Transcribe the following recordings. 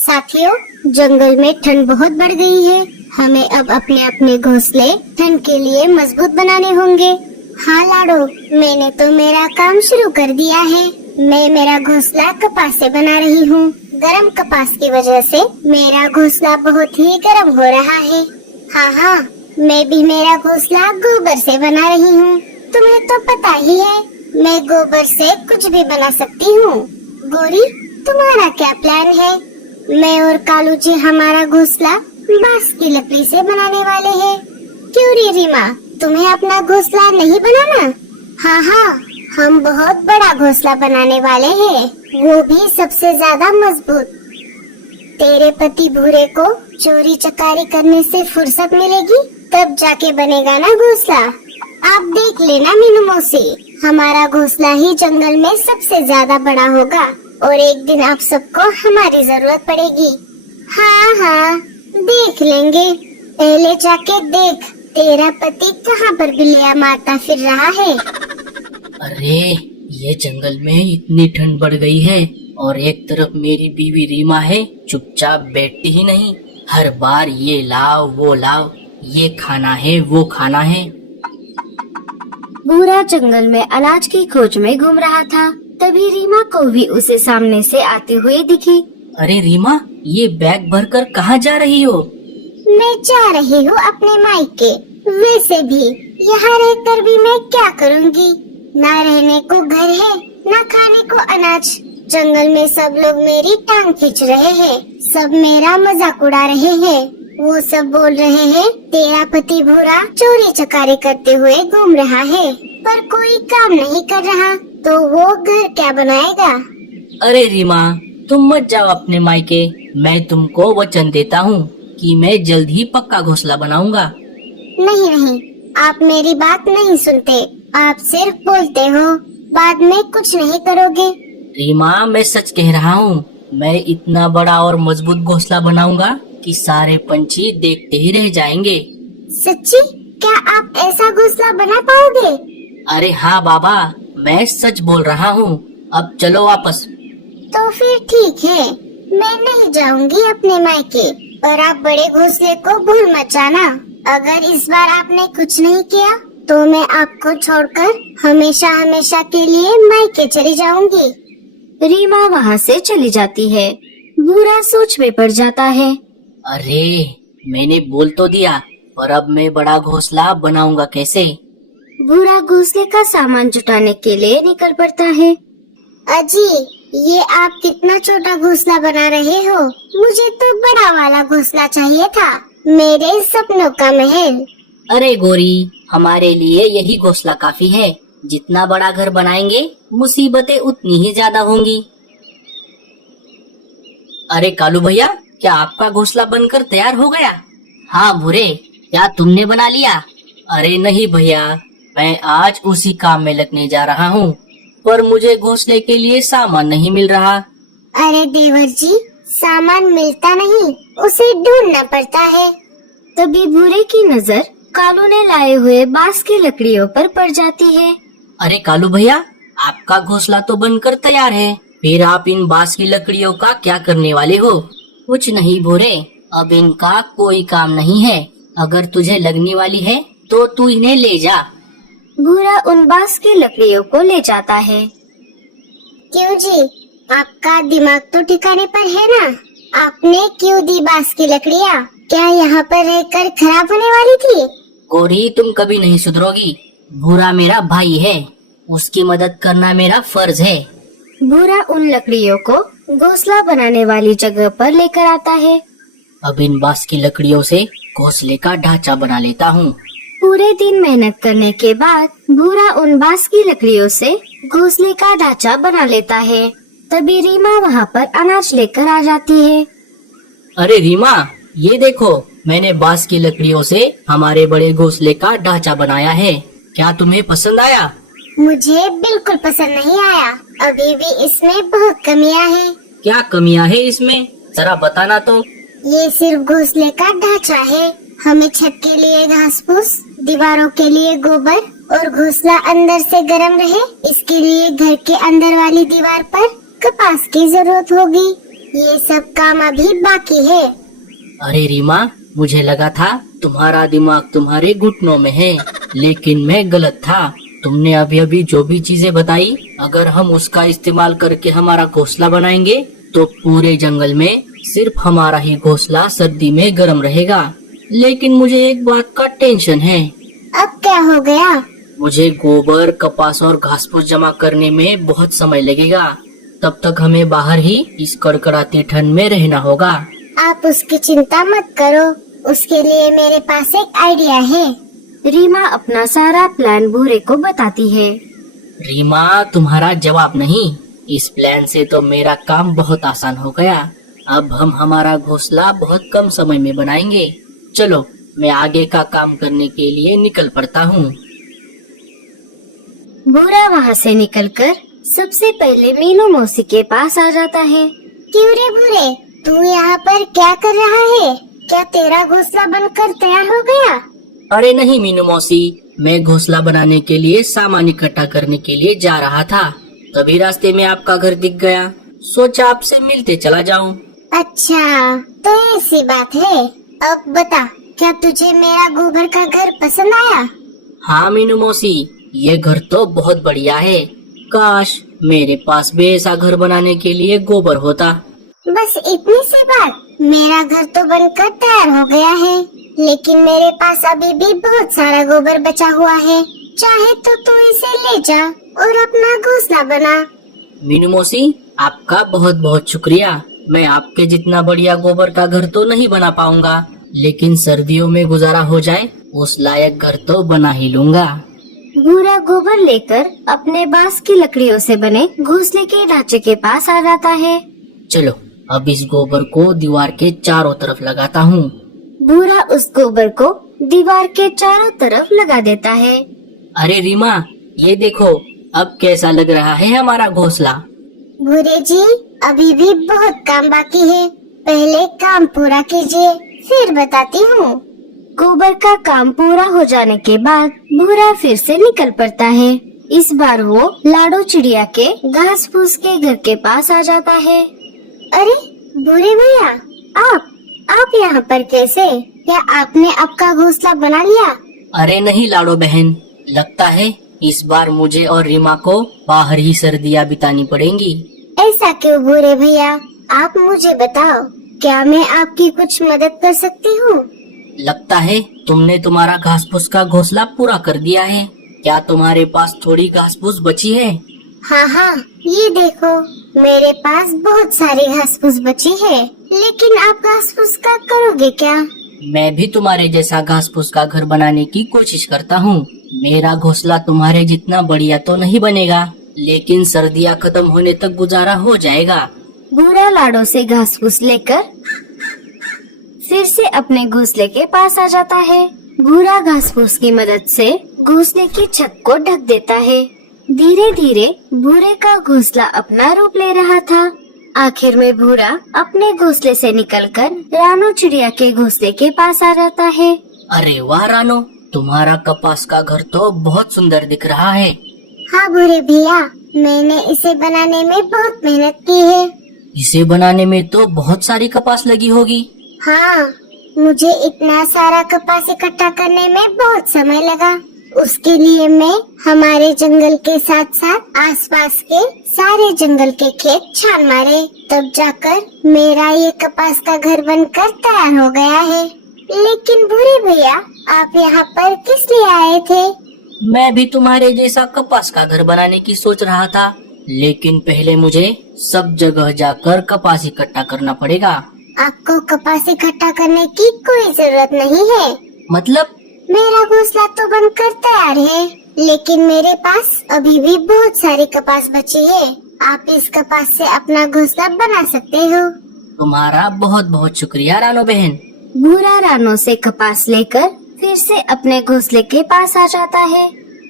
साथियों, जंगल में ठंड बहुत बढ़ गई है। हमें अब अपने अपने घोंसले ठंड के लिए मजबूत बनाने होंगे। हाँ लाडो, मैंने तो मेरा काम शुरू कर दिया है। मैं मेरा घोंसला कपास से बना रही हूँ। गरम कपास की वजह से मेरा घोंसला बहुत ही गर्म हो रहा है। हाँ, मैं भी मेरा घोंसला गोबर से बना रही हूँ। तुम्हें तो पता ही है, मैं गोबर से कुछ भी बना सकती हूँ। गोरी, तुम्हारा क्या प्लान है? मैं और कालू जी हमारा घोंसला बांस की लकड़ी से बनाने वाले हैं। क्यों रे रीमा, तुम्हें अपना घोंसला नहीं बनाना? हाँ, हम बहुत बड़ा घोंसला बनाने वाले हैं, वो भी सबसे ज्यादा मजबूत। तेरे पति भूरे को चोरी चकारी करने से फुर्सत मिलेगी, तब जाके बनेगा ना घोंसला। आप देख लेना मीनू मौसी, हमारा घोंसला ही जंगल में सबसे ज्यादा बड़ा होगा और एक दिन आप सबको हमारी जरूरत पड़ेगी। हाँ, देख लेंगे। पहले जाके देख, तेरा पति कहाँ पर बिल्लियाँ मारता फिर रहा है। अरे, ये जंगल में इतनी ठंड बढ़ गई है और एक तरफ मेरी बीवी रीमा है, चुपचाप बैठती ही नहीं। हर बार ये लाओ वो लाओ, ये खाना है वो खाना है। भूरा जंगल में अनाज की खोज में घूम रहा था, तभी रीमा को भी उसे सामने से आते हुए दिखी। अरे रीमा, ये बैग भरकर कहाँ जा रही हो? मैं जा रही हूँ अपने मायके। वैसे भी यहाँ रहकर भी मैं क्या करूँगी? ना रहने को घर है, ना खाने को अनाज। जंगल में सब लोग मेरी टांग खींच रहे हैं, सब मेरा मजाक उड़ा रहे हैं। वो सब बोल रहे हैं तेरा पति भूरा चोरी चकारी करते हुए घूम रहा है, पर कोई काम नहीं कर रहा, तो वो घर क्या बनाएगा? अरे रीमा, तुम मत जाओ अपने मायके। मैं तुमको वचन देता हूँ कि मैं जल्द ही पक्का घोंसला बनाऊंगा। नहीं, आप मेरी बात नहीं सुनते। आप सिर्फ बोलते हो, बाद में कुछ नहीं करोगे। रीमा, मैं सच कह रहा हूँ। मैं इतना बड़ा और मजबूत घोंसला बनाऊंगा कि सारे पंछी देखते ही रह जाएंगे। सच्ची? क्या आप ऐसा घोंसला बना पाओगे? अरे हाँ बाबा, मैं सच बोल रहा हूँ। अब चलो वापस। तो फिर ठीक है, मैं नहीं जाऊंगी अपने मायके, पर आप बड़े घोंसले को भूल मत जाना। अगर इस बार आपने कुछ नहीं किया तो मैं आपको छोड़कर हमेशा के लिए मायके चली जाऊंगी। रीमा वहाँ से चली जाती है। भूरा सोच में पड़ जाता है। अरे, मैंने बोल तो दिया, पर अब मैं बड़ा घोंसला बनाऊंगा कैसे? भूरा घोंसले का सामान जुटाने के लिए निकल पड़ता है। अजी, ये आप कितना छोटा घोंसला बना रहे हो? मुझे तो बड़ा वाला घोंसला चाहिए था, मेरे सपनों का महल। अरे गोरी, हमारे लिए यही घोंसला काफी है। जितना बड़ा घर बनाएंगे, मुसीबतें उतनी ही ज्यादा होंगी। अरे कालू भैया, क्या आपका घोंसला बनकर तैयार हो गया? हाँ भूरे, क्या तुमने बना लिया? अरे नहीं भैया, मैं आज उसी काम में लगने जा रहा हूँ, पर मुझे घोंसले के लिए सामान नहीं मिल रहा। अरे देवर जी, सामान मिलता नहीं, उसे ढूंढना पड़ता है। तभी भूरे की नजर कालू ने लाए हुए बांस की लकड़ियों पर पड़ जाती है। अरे कालू भैया, आपका घोंसला तो बनकर तैयार है, फिर आप इन बांस की लकड़ियों का क्या करने वाले हो? कुछ नहीं भूरे, अब इनका कोई काम नहीं है। अगर तुझे लगने वाली है तो तू इन्हें ले जा। भूरा उन बांस की लकड़ियों को ले जाता है। क्यों जी, आपका दिमाग तो ठिकाने पर है ना? आपने क्यों दी बांस की लकड़ियाँ? क्या यहाँ पर रहकर खराब होने वाली थी? गोरी, तुम कभी नहीं सुधरोगी। भूरा मेरा भाई है, उसकी मदद करना मेरा फर्ज है। भूरा उन लकड़ियों को घोंसला बनाने वाली जगह पर लेकर आता है। अब इन बांस की लकड़ियों से घोंसले का ढांचा बना लेता हूँ। पूरे दिन मेहनत करने के बाद भूरा उन बांस की लकड़ियों से घोंसले का ढांचा बना लेता है। तभी रीमा वहाँ पर अनाज लेकर आ जाती है। अरे रीमा, ये देखो, मैंने बांस की लकड़ियों से हमारे बड़े घोंसले का ढांचा बनाया है। क्या तुम्हें पसंद आया? मुझे बिल्कुल पसंद नहीं आया। अभी भी इसमें बहुत कमियां हैं। क्या कमियां हैं इसमें? जरा बताना तो। ये सिर्फ घोंसले का ढांचा है। हमें छत के लिए घास फूस, दीवारों के लिए गोबर और घोंसला अंदर से गर्म रहे, इसके लिए घर के अंदर वाली दीवार पर कपास की जरूरत होगी। ये सब काम अभी बाकी है। अरे रीमा, मुझे लगा था तुम्हारा दिमाग तुम्हारे घुटनों में है, लेकिन मैं गलत था। तुमने अभी अभी जो भी चीजें बताई, अगर हम उसका इस्तेमाल करके हमारा घोंसला बनाएंगे तो पूरे जंगल में सिर्फ हमारा ही घोंसला सर्दी में गर्म रहेगा। लेकिन मुझे एक बात का टेंशन है। अब क्या हो गया? मुझे गोबर, कपास और घास फूस जमा करने में बहुत समय लगेगा। तब तक हमें बाहर ही इस कड़कड़ाती ठंड में रहना होगा। आप उसकी चिंता मत करो, उसके लिए मेरे पास एक आइडिया है। रीमा अपना सारा प्लान भूरे को बताती है। रीमा, तुम्हारा जवाब नहीं। इस प्लान से तो मेरा काम बहुत आसान हो गया। अब हम हमारा घोंसला बहुत कम समय में बनाएंगे। चलो, मैं आगे का काम करने के लिए निकल पड़ता हूँ। भूरा वहाँ से निकलकर सबसे पहले मीनू मौसी के पास आ जाता है। क्यों रे भूरे, तू यहाँ पर क्या कर रहा है? क्या तेरा घोंसला बनकर तैयार हो गया? अरे नहीं मीनू मौसी, मैं घोंसला बनाने के लिए सामान इकट्ठा करने के लिए जा रहा था। तभी रास्ते में आपका घर दिख गया, सोचा आपसे मिलते चला जाऊं। अच्छा, तो ऐसी बात है। अब बता, क्या तुझे मेरा गोबर का घर पसंद आया? हाँ मीनू मौसी, ये घर तो बहुत बढ़िया है। काश मेरे पास भी ऐसा घर बनाने के लिए गोबर होता। बस इतनी सी बात। मेरा घर तो बनकर तैयार हो गया है, लेकिन मेरे पास अभी भी बहुत सारा गोबर बचा हुआ है। चाहे तो तू इसे ले जा और अपना घोंसला बना। मीनू मौसी, आपका बहुत बहुत शुक्रिया। मैं आपके जितना बढ़िया गोबर का घर तो नहीं बना पाऊंगा, लेकिन सर्दियों में गुजारा हो जाए उस लायक घर तो बना ही लूंगा। भूरा गोबर लेकर अपने बांस की लकड़ियों से बने घोंसले के ढांचे के पास आ जाता है। चलो, अब इस गोबर को दीवार के चारों तरफ लगाता हूँ। भूरा उस गोबर को दीवार के चारों तरफ लगा देता है। अरे रीमा, ये देखो, अब कैसा लग रहा है हमारा घोंसला। भूरे जी, अभी भी बहुत काम बाकी है। पहले काम पूरा कीजिए, फिर बताती हूँ। गोबर का काम पूरा हो जाने के बाद भूरा फिर से निकल पड़ता है। इस बार वो लाडो चिड़िया के घास फूस के घर के पास आ जाता है। अरे भूरे भैया, आप यहाँ पर कैसे? क्या आपने आपका घोंसला बना लिया? अरे नहीं लाडो बहन, लगता है इस बार मुझे और रीमा को बाहर ही सर्दियाँ बितानी पड़ेंगी। ऐसा क्यों भूरे भैया? आप मुझे बताओ, क्या मैं आपकी कुछ मदद कर सकती हूँ? लगता है तुमने तुम्हारा घास फूस का घोंसला पूरा कर दिया है। क्या तुम्हारे पास थोड़ी घास फूस बची है? हाँ, ये देखो, मेरे पास बहुत सारी घास फूस बची है। लेकिन आप घास फूस का करोगे क्या? मैं भी तुम्हारे जैसा घास फूस का घर बनाने की कोशिश करता हूँ। मेरा घोंसला तुम्हारे जितना बढ़िया तो नहीं बनेगा, लेकिन सर्दियाँ खत्म होने तक गुजारा हो जाएगा। भूरा लाडो से घास फूस लेकर फिर से अपने घोंसले के पास आ जाता है। भूरा घास फूस की मदद से घोंसले की छत को ढक देता है। धीरे धीरे भूरे का घोंसला अपना रूप ले रहा था। आखिर में भूरा अपने घोंसले से निकलकर रानो चिड़िया के घोंसले के पास आ जाता है। अरे वाह रानो, तुम्हारा कपास का घर तो बहुत सुंदर दिख रहा है। हाँ भूरे भैया, मैंने इसे बनाने में बहुत मेहनत की है। इसे बनाने में तो बहुत सारी कपास लगी होगी। हाँ, मुझे इतना सारा कपास इकट्ठा करने में बहुत समय लगा। उसके लिए मैं हमारे जंगल के साथ साथ आसपास के सारे जंगल के खेत छान मारे, तब जाकर मेरा ये कपास का घर बनकर तैयार हो गया है। लेकिन भूरे भैया, आप यहाँ पर किस लिए आए थे? मैं भी तुम्हारे जैसा कपास का घर बनाने की सोच रहा था, लेकिन पहले मुझे सब जगह जाकर कपास इकट्ठा करना पड़ेगा। आपको कपास इकट्ठा करने की कोई जरूरत नहीं है। मतलब? मेरा घोंसला तो बनकर तैयार है, लेकिन मेरे पास अभी भी बहुत सारी कपास बची है। आप इस कपास से अपना घोंसला बना सकते हो। तुम्हारा बहुत बहुत शुक्रिया रानो बहन। भूरा रानो से कपास लेकर फिर से अपने घोंसले के पास आ जाता है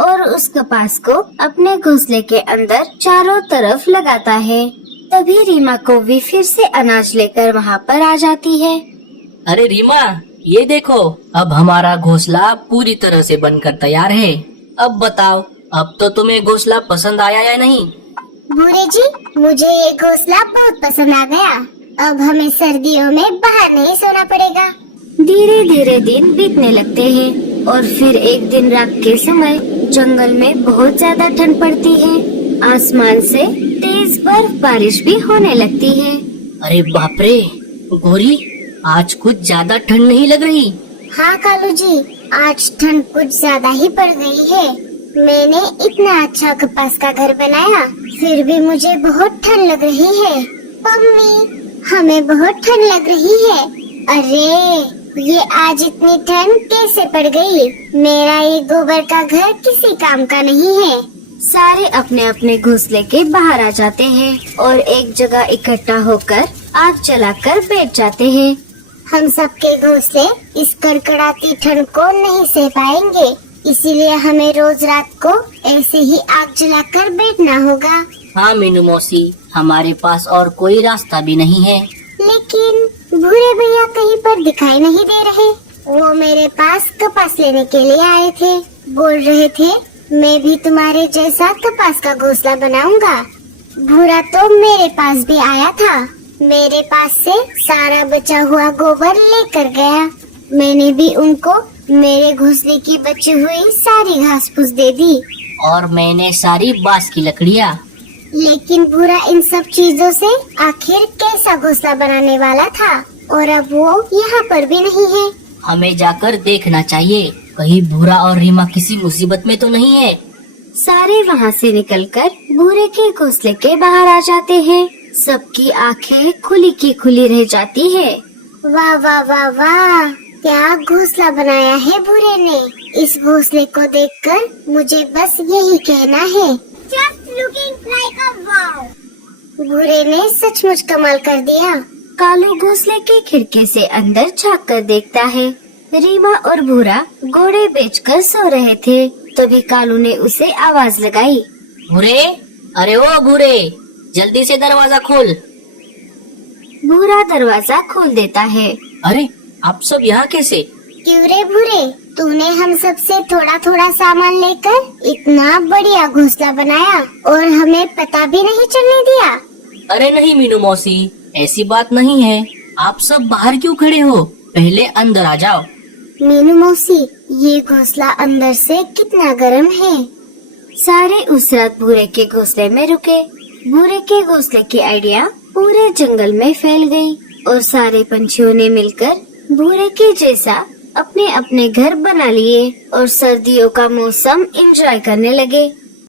और उस कपास को अपने घोंसले के अंदर चारों तरफ लगाता है। तभी रीमा को भी फिर से अनाज लेकर वहाँ पर आ जाती है। अरे रीमा, ये देखो, अब हमारा घोंसला पूरी तरह से बनकर तैयार है। अब बताओ, अब तो तुम्हें घोंसला पसंद आया या नहीं? भूरे जी, मुझे ये घोंसला बहुत पसंद आ गया। अब हमें सर्दियों में बाहर नहीं सोना पड़ेगा। धीरे धीरे दिन बीतने लगते हैं और फिर एक दिन रात के समय जंगल में बहुत ज्यादा ठंड पड़ती है। आसमान से तेज बर्फ बारिश भी होने लगती है। अरे बाप रे गोरी, आज कुछ ज्यादा ठंड नहीं लग रही। हाँ कालू जी, आज ठंड कुछ ज्यादा ही पड़ गई है। मैंने इतना अच्छा कपास का घर बनाया, फिर भी मुझे बहुत ठंड लग रही है। मम्मी, हमें बहुत ठंड लग रही है। अरे ये आज इतनी ठंड कैसे पड़ गई? मेरा ये गोबर का घर किसी काम का नहीं है। सारे अपने अपने घोंसले के बाहर आ जाते हैं और एक जगह इकट्ठा होकर आग जलाकर बैठ जाते हैं। हम सबके घोंसले इस कड़कड़ाती ठंड को नहीं सह पाएंगे, इसीलिए हमें रोज रात को ऐसे ही आग जलाकर बैठना होगा। हाँ मीनू मौसी, हमारे पास और कोई रास्ता भी नहीं है। लेकिन भूरे भैया कहीं पर दिखाई नहीं दे रहे। वो मेरे पास कपास लेने के लिए आए थे, बोल रहे थे मैं भी तुम्हारे जैसा कपास का घोंसला बनाऊंगा। भूरा तो मेरे पास भी आया था, मेरे पास से सारा बचा हुआ गोबर लेकर गया। मैंने भी उनको मेरे घोंसले की बची हुई सारी घास फूस दे दी और मैंने सारी बांस की लकड़ियाँ। लेकिन भूरा इन सब चीजों से आखिर कैसा घोंसला बनाने वाला था, और अब वो यहाँ पर भी नहीं है। हमें जाकर देखना चाहिए, कहीं भूरा और रीमा किसी मुसीबत में तो नहीं है। सारे वहाँ से निकलकर भूरे के घोंसले के बाहर आ जाते हैं। सबकी आंखें खुली की खुली रह जाती है। वाह वाह वाह वाह, क्या घोंसला बनाया है भूरे ने। इस घोंसले को देखकर मुझे बस यही कहना है, Just looking like a wow। भूरे ने सचमुच कमाल कर दिया। कालू घोंसले के खिड़की से अंदर झाँक कर देखता है। रीमा और भूरा घोड़े बेचकर सो रहे थे, तभी कालू ने उसे आवाज लगाई। भूरे, अरे ओ भूरे, जल्दी से दरवाजा खोल। भूरा दरवाजा खोल देता है। अरे आप सब यहाँ कैसे? क्यों रे भूरे, तूने हम सब से थोड़ा थोड़ा सामान लेकर इतना बढ़िया घोंसला बनाया और हमें पता भी नहीं चलने दिया। अरे नहीं मीनू मौसी, ऐसी बात नहीं है। आप सब बाहर क्यों खड़े हो? पहले अंदर आ जाओ। मीनू मौसी, ये घोंसला अंदर से कितना गर्म है। सारे उस रात भूरे के घोंसले में रुके। भूरे के घोंसले की आइडिया पूरे जंगल में फैल गई और सारे पंछियों ने मिलकर भूरे के जैसा अपने अपने घर बना लिए और सर्दियों का मौसम एंजॉय करने लगे।